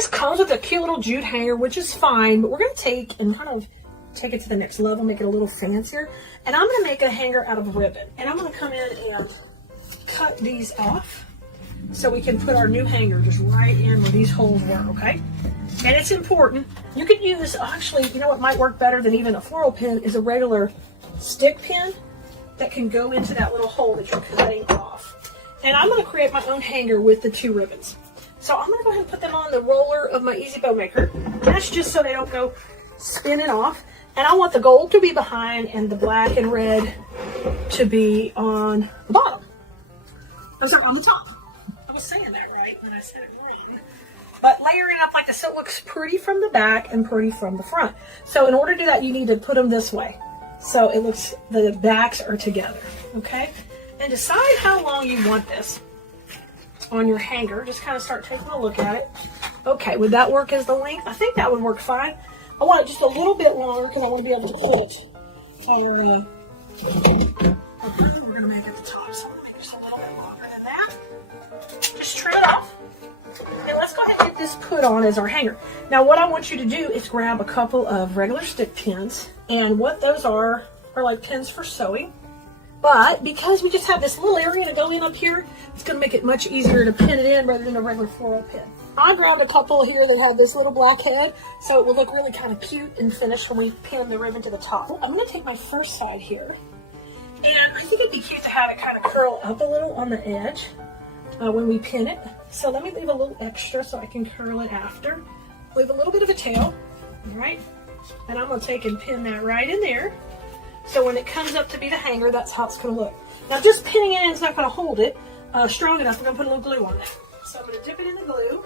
this comes with a cute little jute hanger, which is fine, but we're going to take and kind of take it to the next level, make it a little fancier. And I'm going to make a hanger out of ribbon. And I'm going to come in and cut these off so we can put our new hanger just right in where these holes were, okay? And it's important. You could use, actually, you know what might work better than even a floral pin is a regular stick pin that can go into that little hole that you're cutting off. And I'm going to create my own hanger with the 2 ribbons. So I'm going to go ahead and put them on the roller of my Easy Bow Maker. That's just so they don't go spinning off. And I want the gold to be behind and the black and red to be on the bottom. I'm sorry, on the top. I was saying that right when I said it wrong. But layering up like this so it looks pretty from the back and pretty from the front. So in order to do that, you need to put them this way. So it looks, the backs are together, okay? And decide how long you want this on your hanger. Just kind of start taking a look at it. Okay, would that work as the length? I think that would work fine. I want it just a little bit longer because I want to be able to put we're going to make it the top, so I'm going to make it just a little bit longer than that. Just trim it off. And let's go ahead and get this put on as our hanger. Now what I want you to do is grab a couple of regular stick pins. And what those are like pins for sewing. But because we just have this little area to go in up here, it's going to make it much easier to pin it in rather than a regular floral pin. I grabbed a couple here that have this little black head, so it will look really kind of cute and finished when we pin the ribbon to the top. I'm going to take my first side here, and I think it'd be cute to have it kind of curl up a little on the edge when we pin it. So let me leave a little extra so I can curl it after. Leave a little bit of a tail, all right? And I'm going to take and pin that right in there. So when it comes up to be the hanger, that's how it's going to look. Now just pinning it in is not going to hold it strong enough. We're going to put a little glue on that. So I'm going to dip it in the glue.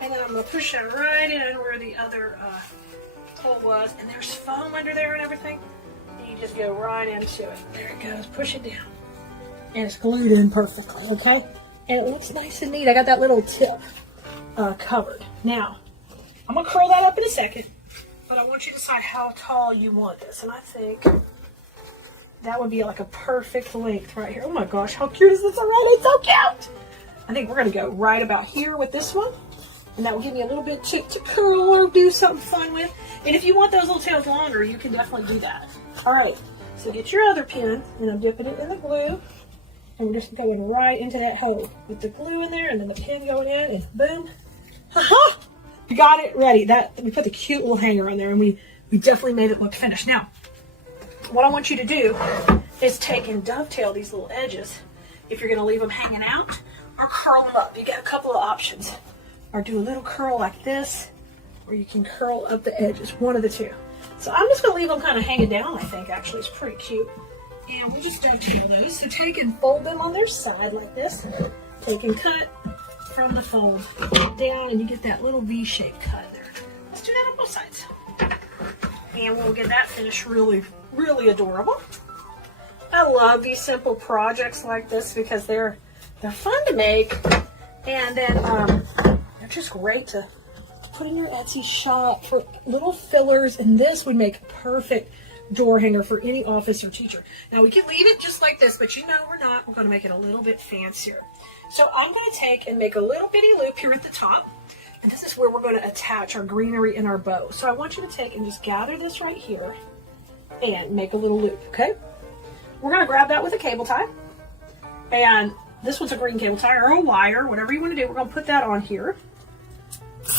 And then I'm going to push that right in where the other hole was. And there's foam under there and everything. And you just go right into it. There it goes. Push it down. And it's glued in perfectly, okay? And it looks nice and neat. I got that little tip covered. Now, I'm going to curl that up in a second. But I want you to decide how tall you want this. And I think that would be like a perfect length right here. Oh my gosh, how cute is this already? It's so cute! I think we're going to go right about here with this one. And that will give me a little bit to curl or do something fun with. And if you want those little tails longer, you can definitely do that. Alright, so get your other pin, and I'm dipping it in the glue. And we're just going right into that hole with the glue in there, and then the pin going in, and boom. Ha-ha! We got it ready. We put the cute little hanger on there, and we definitely made it look finished. Now, what I want you to do is take and dovetail these little edges if you're going to leave them hanging out, or curl them up. You got a couple of options. Or do a little curl like this, or you can curl up the edges, one of the two. So I'm just going to leave them kind of hanging down, I think, actually. It's pretty cute. And we'll just dovetail those. So take and fold them on their side like this. Take and cut from the fold down, and you get that little V-shaped cut there. Let's do that on both sides. And we'll get that finished really, really adorable. I love these simple projects like this because they're fun to make, and then they're just great to put in your Etsy shop for little fillers, and this would make a perfect door hanger for any office or teacher. Now we can leave it just like this, but you know we're not. We're going to make it a little bit fancier. So I'm going to take and make a little bitty loop here at the top, and this is where we're going to attach our greenery and our bow. So I want you to take and just gather this right here and make a little loop, okay? We're going to grab that with a cable tie, and this one's a green cable tie or a wire, whatever you want to do. We're going to put that on here,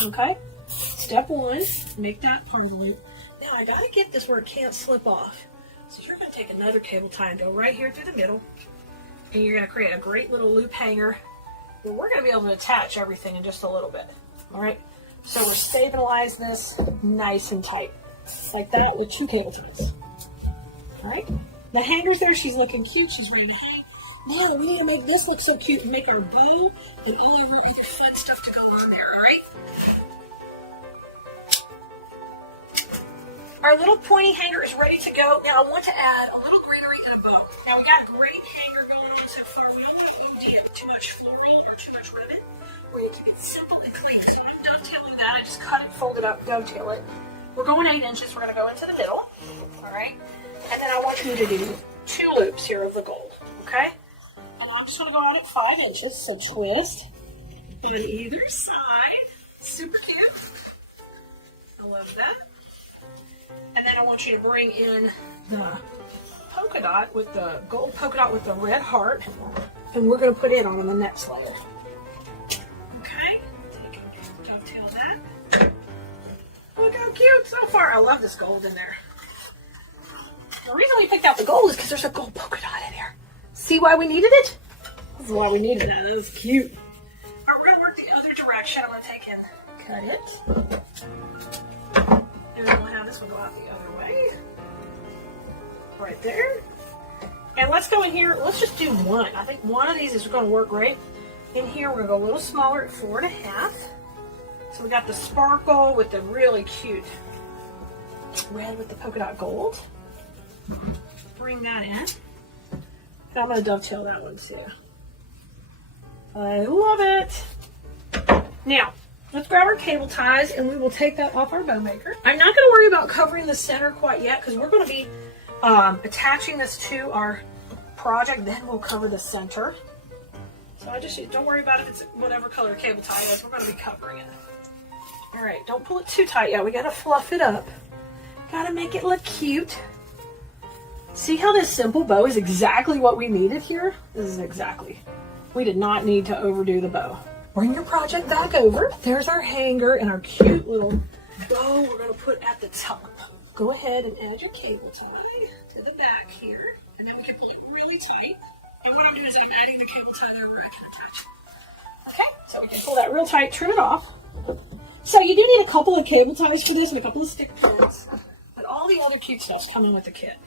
okay? Step one, make that part of the loop. Now I got to get this where it can't slip off. So you're going to take another cable tie and go right here through the middle, and you're going to create a great little loop hanger where we're going to be able to attach everything in just a little bit. All right, so we're stabilize this nice and tight like that with 2 cable ties. All right, the hanger's there. She's looking cute. She's ready to hang. Now we need to make this look so cute and make our bow and all of our other fun stuff to go on there. All right, our little pointy hanger is ready to go. Now I want to add a little greenery and a bow. Now we got a great hanger going on so far. We don't want to do too much floral or too much ribbon. We're going to keep it simple and clean. So I'm dovetailing that. I just cut it, fold it up, dovetail it. We're going 8 inches. We're going to go into the middle. All right. And then I want you to do 2 loops here of the gold. Okay. And I'm just going to go out at 5 inches. So twist on either side. want you to bring in the polka dot with the gold polka dot with the red heart, and we're going to put it on the next layer. Okay, dovetail that. Look how cute so far. I love this gold in there. The reason we picked out the gold is because there's a gold polka dot in here. See why we needed it? This is why we needed that. That was cute. All right, we're going to work the other direction. I'm going to take and cut it. And then we'll have this one go out the other way. Right there. And let's go in here. Let's just do one. I think one of these is going to work great. In here, we're going to go a little smaller at 4.5. So we got the sparkle with the really cute red with the polka dot gold. Bring that in. And I'm going to dovetail that one too. I love it. Now, let's grab our cable ties and we will take that off our bow maker. I'm not going to worry about covering the center quite yet because we're going to be attaching this to our project. Then we'll cover the center. So I just don't worry about if it's whatever color cable tie it is. We're going to be covering it. All right, don't pull it too tight yet. We got to fluff it up. Got to make it look cute. See how this simple bow is exactly what we needed here? This is exactly. We did not need to overdo the bow. Bring your project back over. There's our hanger and our cute little bow we're going to put at the top. Go ahead and add your cable tie to the back here. And then we can pull it really tight. And what I'm doing is I'm adding the cable tie there where I can attach. Okay, so we can pull that real tight, trim it off. So you do need a couple of cable ties for this and a couple of stick pins. But all the other cute stuff's coming with the kit.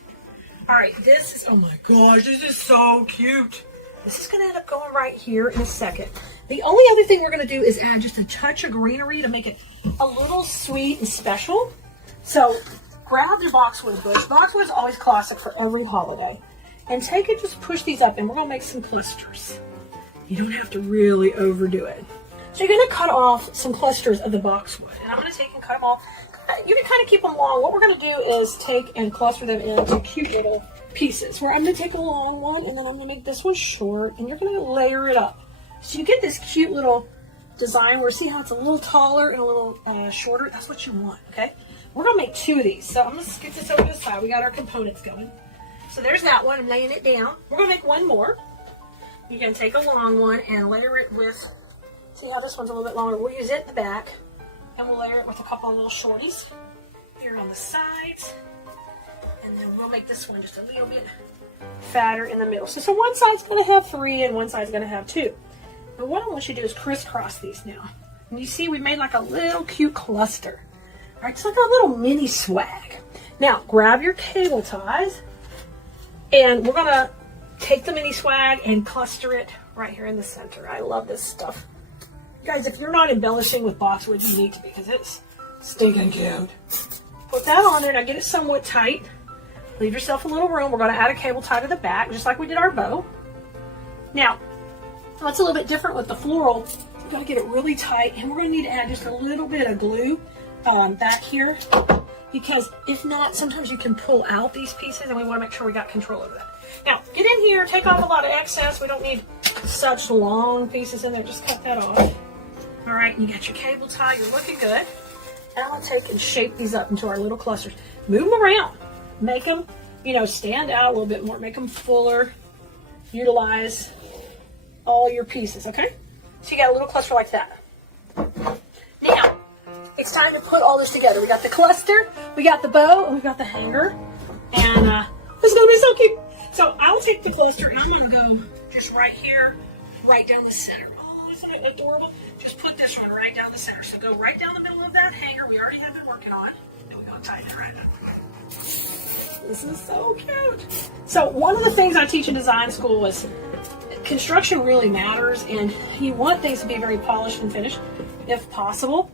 All right, this is, oh my gosh, this is so cute. This is going to end up going right here in a second. The only other thing we're going to do is add just a touch of greenery to make it a little sweet and special. So grab your boxwood bush. Boxwood is always classic for every holiday. And take it, just push these up, and we're going to make some clusters. You don't have to really overdo it. So you're going to cut off some clusters of the boxwood. And I'm going to take and cut them off. You can kind of keep them long. What we're going to do is take and cluster them into cute little pieces. Where I'm going to take a long one, and then I'm going to make this one short, and you're going to layer it up. So you get this cute little design where see how it's a little taller and a little shorter? That's what you want, okay? We're going to make 2 of these. So I'm going to get this over to the side. We got our components going. So there's that one. I'm laying it down. We're going to make one more. You can take a long one and layer it with, see how this one's a little bit longer? We'll use it in the back, and we'll layer it with a couple of little shorties here on the sides. And then we'll make this one just a little bit fatter in the middle. So one side's going to have 3 and one side's going to have 2. But what I want you to do is crisscross these now. And you see we made like a little cute cluster. All right, it's like a little mini swag. Now grab your cable ties and we're going to take the mini swag and cluster it right here in the center. I love this stuff. Guys, if you're not embellishing with boxwood, you need to because it's stinking cute. Put that on there. Now get it somewhat tight. Leave yourself a little room. We're going to add a cable tie to the back, just like we did our bow. Now, what's a little bit different with the floral, we've got to get it really tight, and we're going to need to add just a little bit of glue back here, because if not, sometimes you can pull out these pieces, and we want to make sure we got control over that. Now, get in here, take off a lot of excess. We don't need such long pieces in there. Just cut that off. All right, you got your cable tie. You're looking good. And I'm going to take and shape these up into our little clusters. Move them around. Make them, stand out a little bit more. Make them fuller. Utilize all your pieces, okay? So you got a little cluster like that. Now, it's time to put all this together. We got the cluster, we got the bow, and we got the hanger. And this is going to be so cute. So I'll take the cluster, and I'm going to go just right here, right down the center. Oh, isn't it adorable? Just put this one right down the center. So go right down the middle of that hanger we already have been working on. And we're going to tighten it right now. This is so cute. So one of the things I teach in design school is construction really matters, and you want things to be very polished and finished if possible.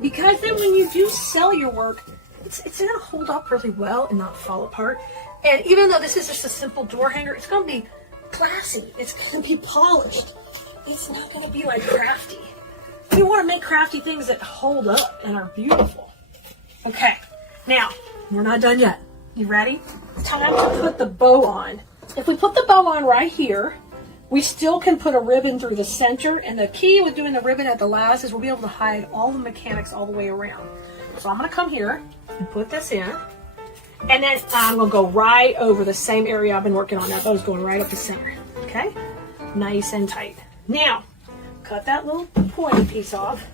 Because then when you do sell your work, it's going to hold up really well and not fall apart. And even though this is just a simple door hanger, it's going to be classy. It's going to be polished. It's not going to be like crafty. You want to make crafty things that hold up and are beautiful. Okay, now, we're not done yet. You ready? It's time to put the bow on. If we put the bow on right here, we still can put a ribbon through the center, and the key with doing the ribbon at the last is we'll be able to hide all the mechanics all the way around. So I'm going to come here and put this in, and then I'm going to go right over the same area I've been working on. That bow's going right up the center. Okay, nice and tight. Now, cut that little pointy piece off,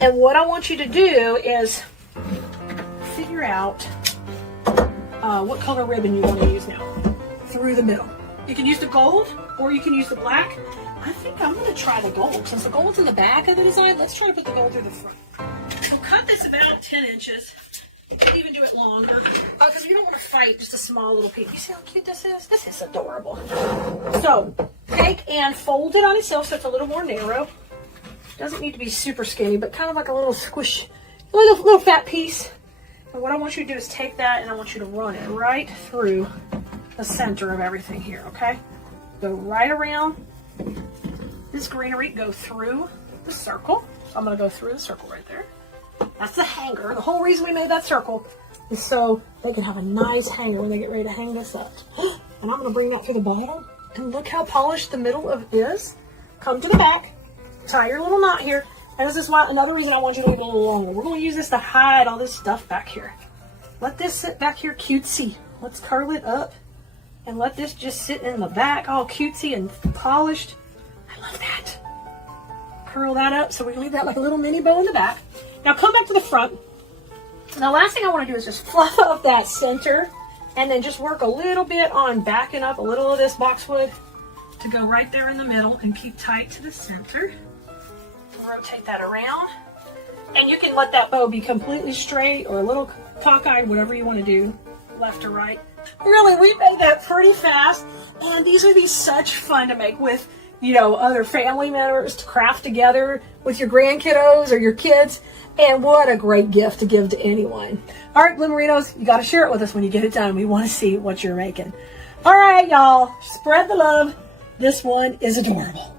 and what I want you to do is figure out what color ribbon you want to use now through the middle. You can use the gold or you can use the black. I think I'm going to try the gold. Since the gold's in the back of the design, let's try to put the gold through the front. So cut this about 10 inches. You can even do it longer because you don't want to fight just a small little piece. You see how cute this is? This is adorable. So take and fold it on itself so it's a little more narrow. Doesn't need to be super skinny, but kind of like a little squish, little fat piece. And what I want you to do is take that and I want you to run it right through the center of everything here, okay? Go right around this greenery, go through the circle. So I'm going to go through the circle right there. That's the hanger. The whole reason we made that circle is so they can have a nice hanger when they get ready to hang this up. And I'm going to bring that through the bottom. And look how polished the middle of it is. Come to the back, tie your little knot here. And this is why another reason I want you to leave it a little longer. We're going to use this to hide all this stuff back here. Let this sit back here cutesy. Let's curl it up and let this just sit in the back all cutesy and polished. I love that. Curl that up so we can leave that like a little mini bow in the back. Now come back to the front. And the last thing I want to do is just fluff up that center and then just work a little bit on backing up a little of this boxwood to go right there in the middle and keep tight to the center. Rotate that around. And you can let that bow be completely straight or a little cockeyed, whatever you want to do, left or right. Really, we made that pretty fast. And these would be such fun to make with, you know, other family members, to craft together with your grandkiddos or your kids. And what a great gift to give to anyone. All right, Glimmerinos, you got to share it with us when you get it done. We want to see what you're making. All right, y'all, spread the love. This one is adorable.